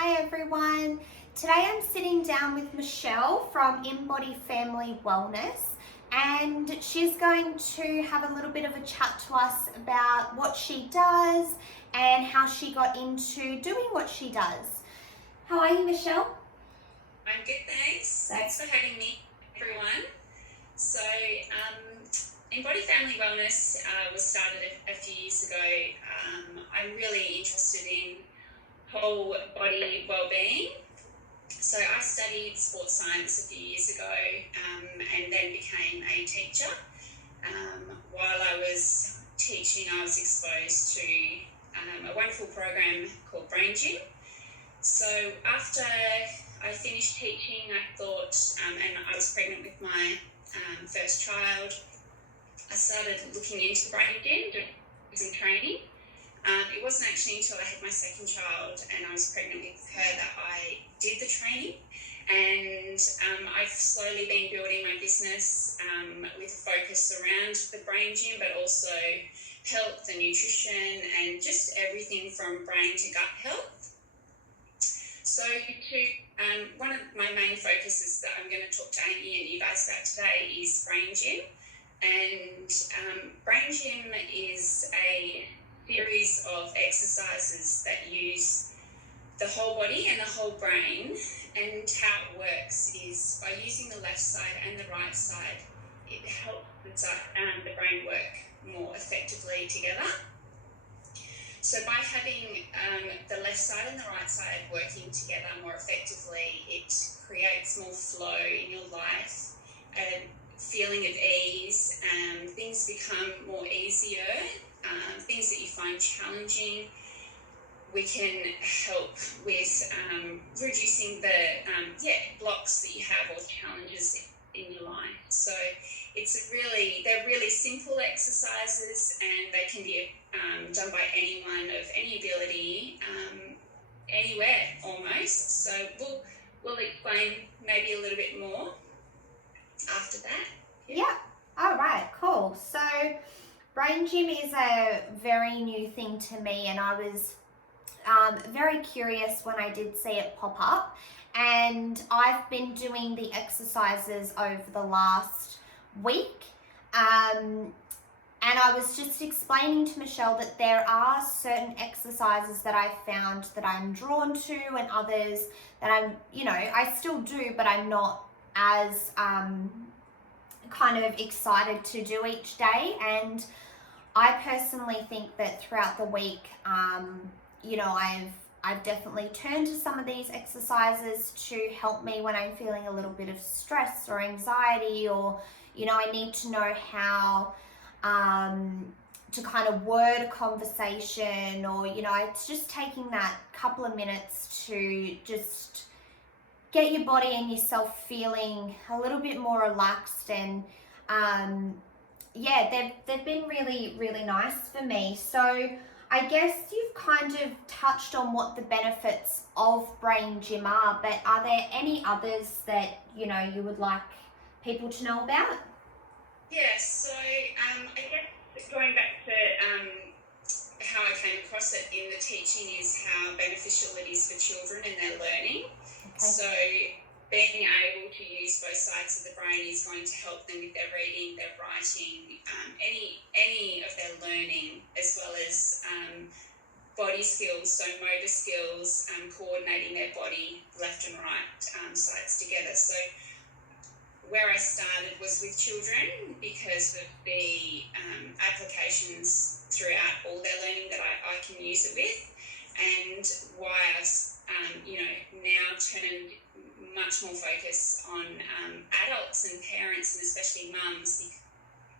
Hi everyone. Today I'm sitting down with Michelle from Embody Family Wellness, and she's going to have a little bit of a chat to us about what she does and how she got into doing what she does. How are you, Michelle? I'm good, thanks. Thanks for having me, everyone. So, Embody Family Wellness was started a few years ago. I'm really interested in whole body well-being. So I studied sports science a few years ago and then became a teacher. While I was teaching, I was exposed to a wonderful program called Brain Gym. So after I finished teaching, I thought, and I was pregnant with my first child, I started looking into the Brain Gym, doing some training. It wasn't actually until I had my second child and I was pregnant with her that I did the training. And I've slowly been building my business with a focus around the Brain Gym, but also health and nutrition and just everything from brain to gut health. So one of my main focuses that I'm going to talk to Amy and you guys about today is Brain Gym. And Brain Gym is a series of exercises that use the whole body and the whole brain. And how it works is by using the left side and the right side, it helps the brain work more effectively together. So by having the left side and the right side working together more effectively, it creates more flow in your life, a feeling of ease, things become more easier, things that you find challenging. We can help with reducing the blocks that you have or challenges in your life. So they're really simple exercises, and they can be done by anyone of any ability, anywhere almost. So we'll explain maybe a little bit more after that. Yeah. All right, cool. So Brain Gym is a very new thing to me, and I was very curious when I did see it pop up, and I've been doing the exercises over the last week, and I was just explaining to Michelle that there are certain exercises that I found that I'm drawn to, and others that I still do, but I'm not as kind of excited to do each day. And I personally think that throughout the week, I've definitely turned to some of these exercises to help me when I'm feeling a little bit of stress or anxiety, or I need to know how to kind of word a conversation, or it's just taking that couple of minutes to just get your body and yourself feeling a little bit more relaxed. And they've been really, really nice for me. So I guess you've kind of touched on what the benefits of Brain Gym are, but are there any others that you would like people to know about? Yeah, so I guess going back to how I came across it in the teaching is how beneficial it is for children and their learning. Okay. So being able to use both sides of the brain is going to help them with their reading, their writing, any of their learning, as well as body skills, so motor skills, coordinating their body left and right sides together. So where I started was with children because of the applications throughout all their learning that I can use it with, and why I've now turned much more focus on adults and parents, and especially mums,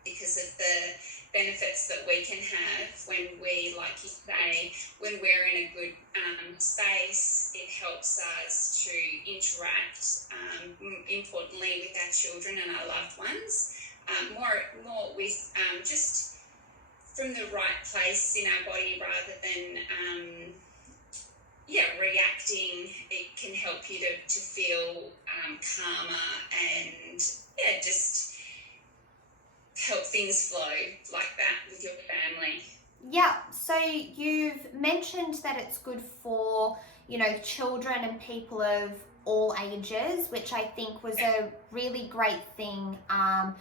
because of the benefits that we can have when we, like you say, when we're in a good space. It helps us to interact, importantly, with our children and our loved ones, more with just from the right place in our body rather than reacting. It can help you to feel calmer and just help things flow like that with your family. Yeah, so you've mentioned that it's good for children and people of all ages, which I think was a really great thing. Now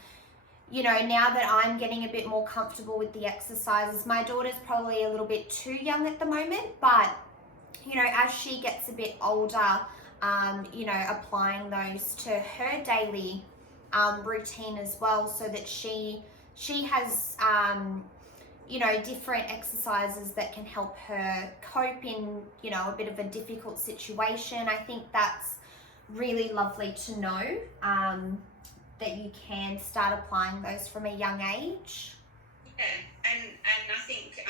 that I'm getting a bit more comfortable with the exercises, my daughter's probably a little bit too young at the moment, but as she gets a bit older, applying those to her daily routine as well, so that she has different exercises that can help her cope in a bit of a difficult situation. I think that's really lovely to know, that you can start applying those from a young age. Yeah, and I think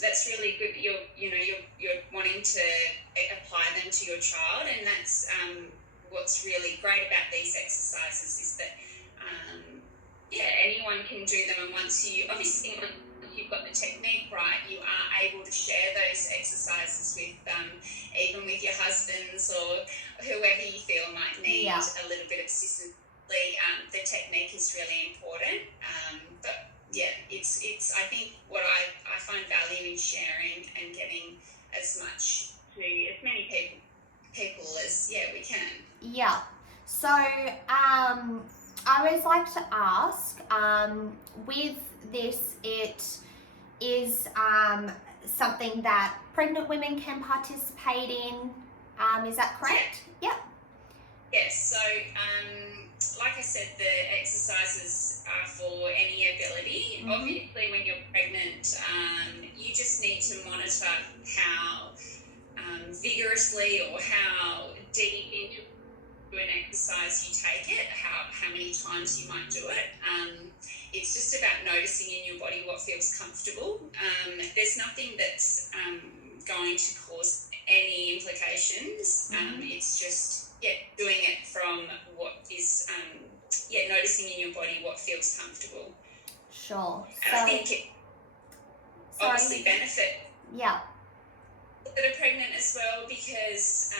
that's really good that you're wanting to apply them to your child, and that's what's really great about these exercises is that anyone can do them, and once you've got the technique right, you are able to share those exercises with even with your husbands or whoever you feel might need a little bit of assistance. The technique is really important, but it's I think what I find value in sharing and getting as much to as many people as we can. Yeah. So I always like to ask, with this, it is something that pregnant women can participate in. Is that correct? Yeah. Yes. So like I said, the exercises are for any ability. Mm-hmm. Obviously, when you're pregnant, you just need to monitor how vigorously or how deep into an exercise you take it, how many times you might do it. It's just about noticing in your body what feels comfortable. There's nothing that's going to cause any implications. It's just doing it from what is noticing in your body what feels comfortable. Sure. And I think it obviously benefit that are pregnant as well, because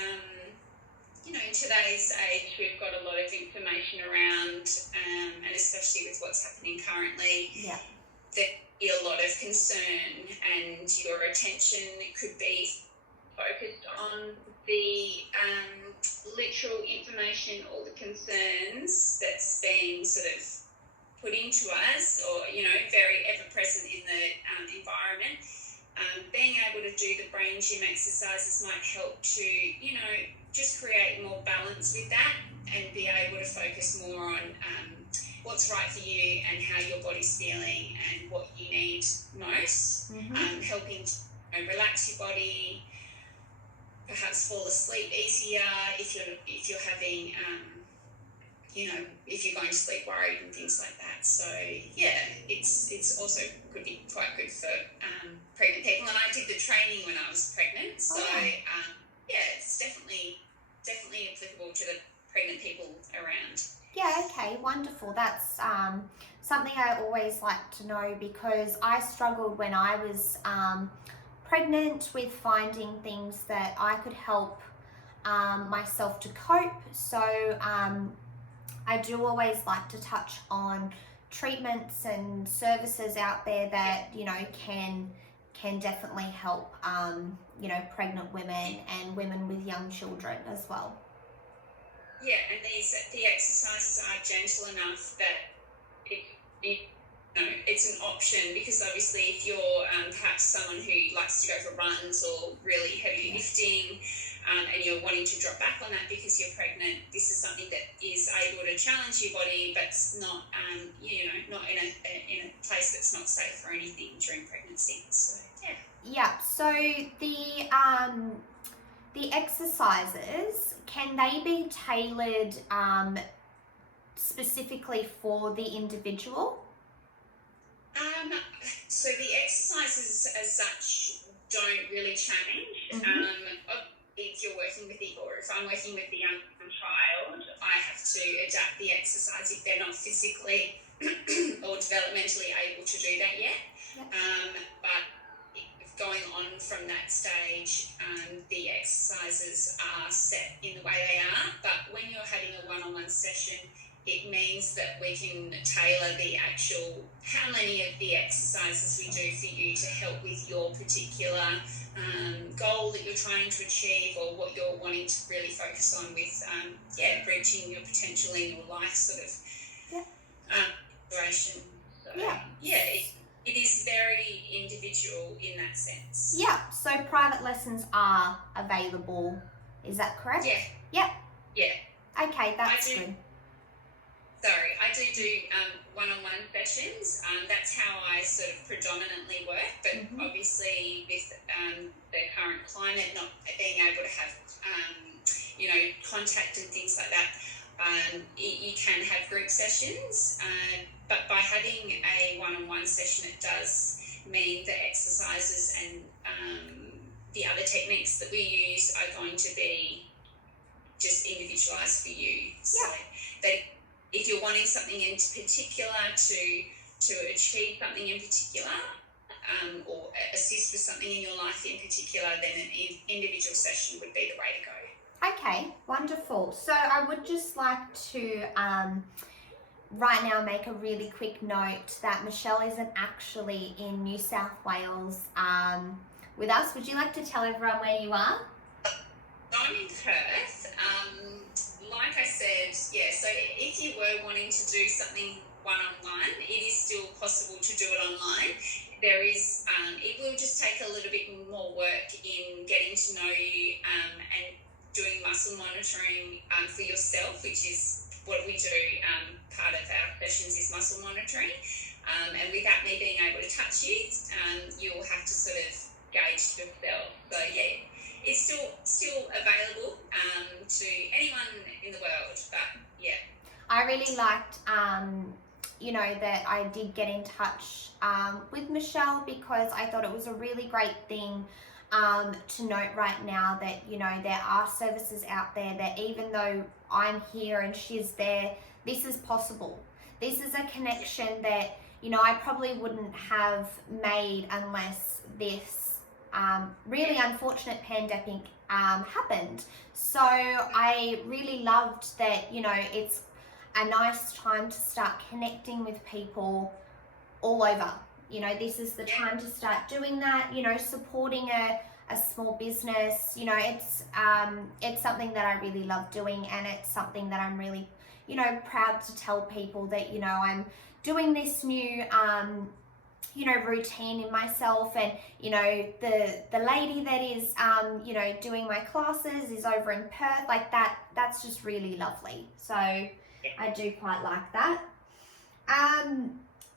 in today's age we've got a lot of information around, and especially with what's happening currently, there'd be a lot of concern, and your attention could be focused on the literal information or the concerns that's being sort of put into us, or very ever present in the environment. Being able to do the brain gym exercises might help to just create more balance with that, and be able to focus more on what's right for you and how your body's feeling and what you need most. Helping to relax your body, perhaps fall asleep easier if you're having if you're going to sleep worried and things like that. So it's also could be quite good for pregnant people, and I did the training when I was pregnant, so it's definitely applicable to the pregnant people around. Yeah, okay, wonderful. That's something I always like to know, because I struggled when I was pregnant with finding things that I could help myself to cope. So I do always like to touch on treatments and services out there that can definitely help pregnant women and women with young children as well. Yeah, and the exercises are gentle enough that it's an option, because obviously if you're perhaps someone who likes to go for runs or really heavy lifting, and you're wanting to drop back on that because you're pregnant, this is something that is able to challenge your body, but not not in a place that's not safe for anything during pregnancy. So so the exercises, can they be tailored specifically for the individual? So the exercises as such don't really change. If you're working with or if I'm working with the young child, I have to adapt the exercise if they're not physically or developmentally able to do that yet. But going on from that stage, the exercises are set in the way they are. But when you're having a one-on-one session, it means that we can tailor the actual how many of the exercises we do for you to help with your particular goal that you're trying to achieve, or what you're wanting to really focus on with reaching your potential in your life sort of situation. So, it is very individual in that sense. Yeah, so private lessons are available. Is that correct? Yeah. Yep. Yeah. Okay, that's good. Sorry, I do one-on-one sessions. That's how I sort of predominantly work, but obviously with the current climate, not being able to have, contact and things like that, you can have group sessions, but by having a one-on-one session, it does mean the exercises and the other techniques that we use are going to be just individualised for you. So that if you're wanting something in particular to achieve something in particular, or assist with something in your life in particular, then an individual session would be the way to go. Okay, wonderful. So I would just like to right now make a really quick note that Michelle isn't actually in New South Wales with us. Would you like to tell everyone where you are? I'm in Perth. Like I said, so if you were wanting to do something one-on-one, it is still possible to do it online. There is, it will just take a little bit more work in getting to know you and doing muscle monitoring for yourself, which is what we do. Part of our sessions is muscle monitoring. And without me being able to touch you, you'll have to sort of gauge yourself. So, it's still available to anyone in the world, but I really liked, that I did get in touch with Michelle, because I thought it was a really great thing to note right now that, there are services out there that even though I'm here and she's there, this is possible. This is a connection that, I probably wouldn't have made unless this really unfortunate pandemic happened. So I really loved that, it's a nice time to start connecting with people all over. This is the time to start doing that, supporting a small business. It's something that I really love doing, and it's something that I'm really, proud to tell people that, I'm doing this new routine in myself, and the lady that is doing my classes is over in Perth. Like that's just really lovely. So I do quite like that.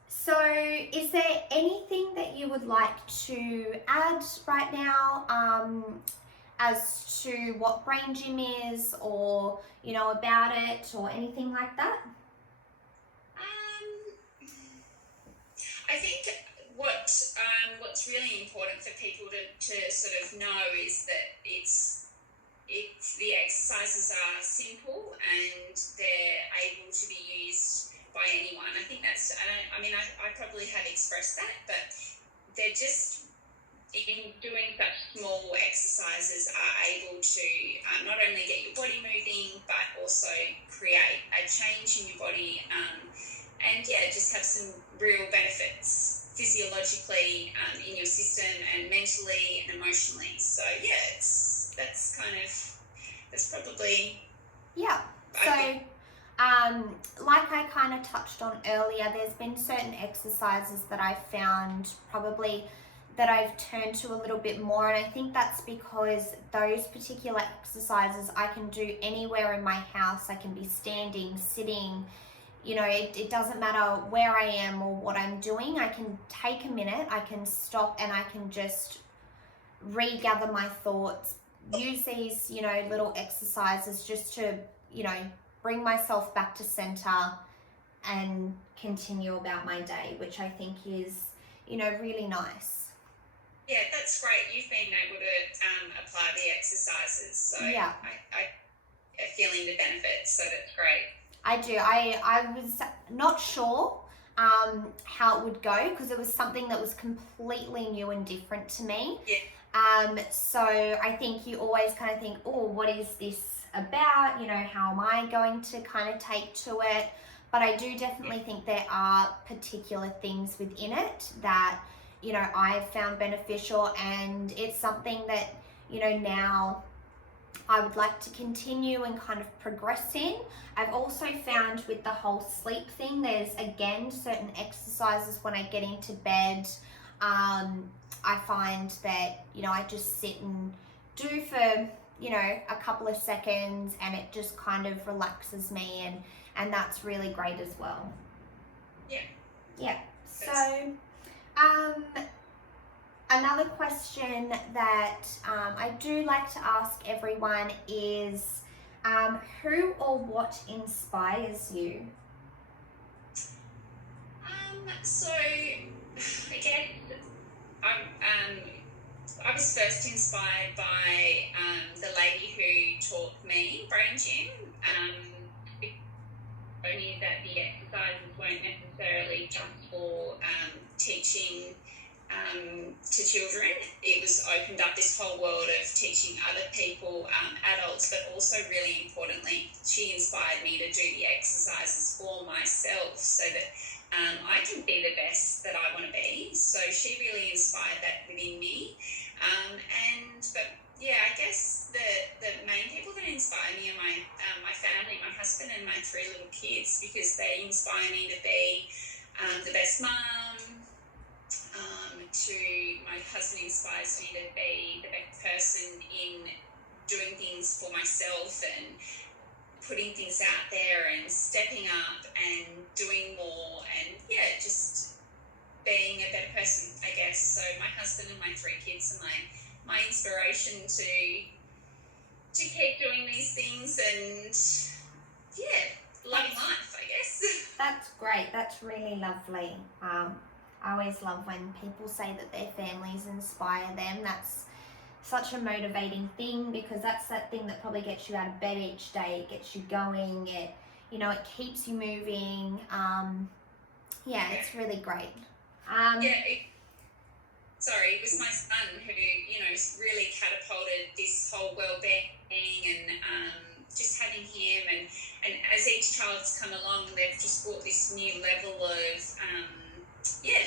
So is there anything that you would like to add right now as to what Brain Gym is, or about it, or anything like that? I think what's really important for people to sort of know is that it's the exercises are simple and they're able to be used by anyone. I think that's, I probably have expressed that, but they're just, in doing such small exercises, are able to not only get your body moving, but also create a change in your body, and just have some real benefits physiologically in your system, and mentally and emotionally. So that's probably like I kind of touched on earlier, there's been certain exercises that I've found probably that I've turned to a little bit more, and I think that's because those particular exercises I can do anywhere in my house. I can be standing, sitting, it doesn't matter where I am or what I'm doing. I can take a minute, I can stop, and I can just regather my thoughts, use these, little exercises just to, bring myself back to center and continue about my day, which I think is, really nice. Yeah, that's great. You've been able to apply the exercises, so yeah. I feeling the benefits, so that's great. I do. I was not sure how it would go, because it was something that was completely new and different to me. Yeah. So I think you always kind of think, oh, what is this about? You know, how am I going to kind of take to it? But I do definitely think there are particular things within it that, you know, I've found beneficial, and it's something that, you know, now I would like to continue and kind of progress in. I've also found with the whole sleep thing, there's again certain exercises when I get into bed. I find that, you know, I just sit and do for, you know, a couple of seconds, and it just kind of relaxes me, and that's really great as well. Yeah. So, another question that I do like to ask everyone is, who or what inspires you? So again, I was first inspired by the lady who taught me brain gym. I knew that the exercises weren't necessarily just for teaching to children. It was opened up this whole world of teaching other people, adults, but also really importantly, she inspired me to do the exercises for myself so that I can be the best that I want to be. So she really inspired that within me. But yeah, I guess the main people that inspire me are my family, my husband, and my 3 little kids, because they inspire me to be the best mum. My husband inspires me to be the best person in doing things for myself and putting things out there and stepping up and doing more, and yeah, just being a better person, I guess. So my husband and my 3 kids are my inspiration to keep doing these things and yeah, loving life, I guess. That's great. That's really lovely. I always love when people say that their families inspire them. That's such a motivating thing, because that's that thing that probably gets you out of bed each day. It gets you going. It, you know, it keeps you moving. Yeah, it's really great. It was my son who, you know, really catapulted this whole well-being, and just having him, and as each child's come along, they've just brought this new level of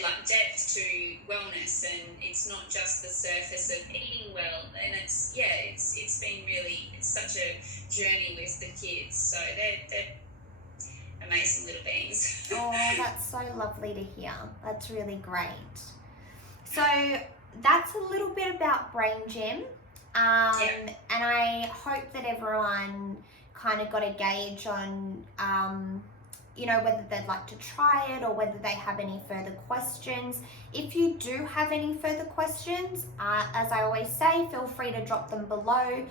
like depth to wellness, and it's not just the surface of eating well, and it's been really, it's such a journey with the kids, so they're amazing little beings. Oh, that's so lovely to hear. That's really great. So that's a little bit about Brain Gym, and I hope that everyone kind of got a gauge on you know, whether they'd like to try it or whether they have any further questions. If you do have any further questions, as I always say, feel free to drop them below.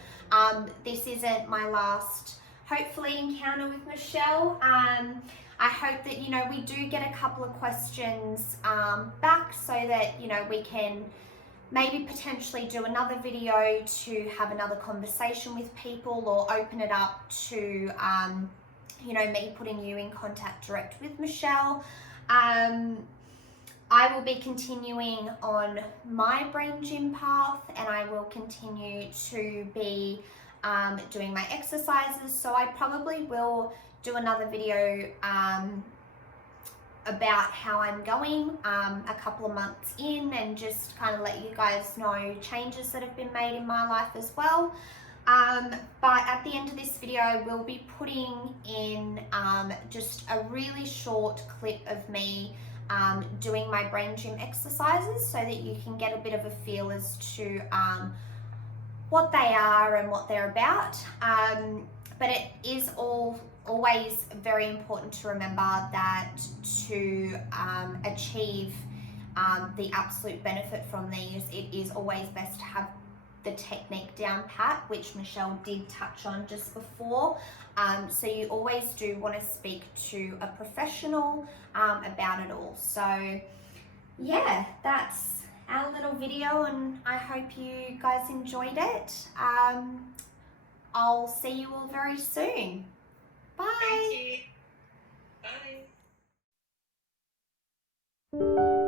This isn't my last, hopefully, encounter with Michelle. I hope that, you know, we do get a couple of questions back, so that, you know, we can maybe potentially do another video to have another conversation with people, or open it up to you know, me putting you in contact direct with Michelle. I will be continuing on my Brain Gym path, and I will continue to be doing my exercises. So I probably will do another video about how I'm going a couple of months in, and just kind of let you guys know changes that have been made in my life as well. But at the end of this video, I will be putting in just a really short clip of me doing my Brain Gym exercises, so that you can get a bit of a feel as to what they are and what they're about. But it is always very important to remember that to achieve the absolute benefit from these, it is always best to have the technique down pat, which Michelle did touch on just before. So you always do want to speak to a professional about it all. So yeah, that's our little video, and I hope you guys enjoyed it. I'll see you all very soon. Bye. Thank you. Bye.